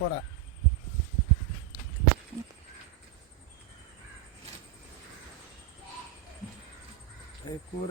അയക്കുറ അയക്കൂറ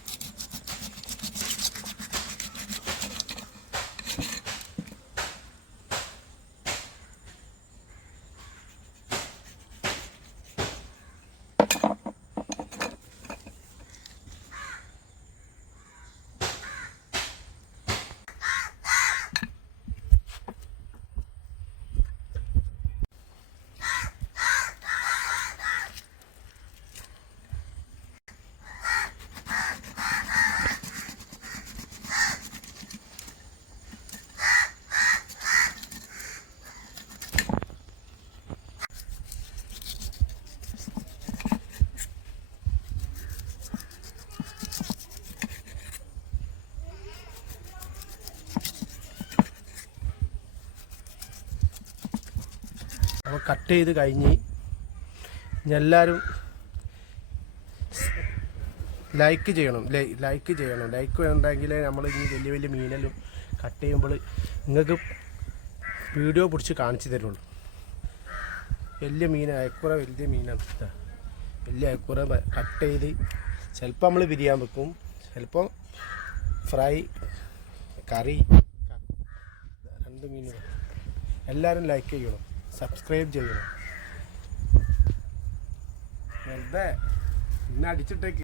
അപ്പോൾ കട്ട് ചെയ്ത് കഴിഞ്ഞ് എല്ലാവരും ലൈക്ക് ചെയ്യണം ലൈക്ക് ചെയ്യണം. ലൈക്ക് വേണ്ടെങ്കിൽ നമ്മൾ ഇനി വലിയ വലിയ മീനെല്ലാം കട്ട് ചെയ്യുമ്പോൾ നിങ്ങൾക്ക് വീഡിയോ പിടിച്ച് കാണിച്ചു തരുള്ളൂ. വലിയ മീൻ അയക്കുറ വലിയ മീനാണ്. വലിയ അയക്കുറ കട്ട് ചെയ്ത് ചിലപ്പോൾ നമ്മൾ ബിരിയാൻ വെക്കും ചിലപ്പോൾ ഫ്രൈ കറി രണ്ട് മീനുകൾ. എല്ലാവരും ലൈക്ക് ചെയ്യണം. സബ്സ്ക്രൈബ് ചെയ്യണം. വെറുതെ ഇന്ന് അടിച്ചിട്ടേക്ക്.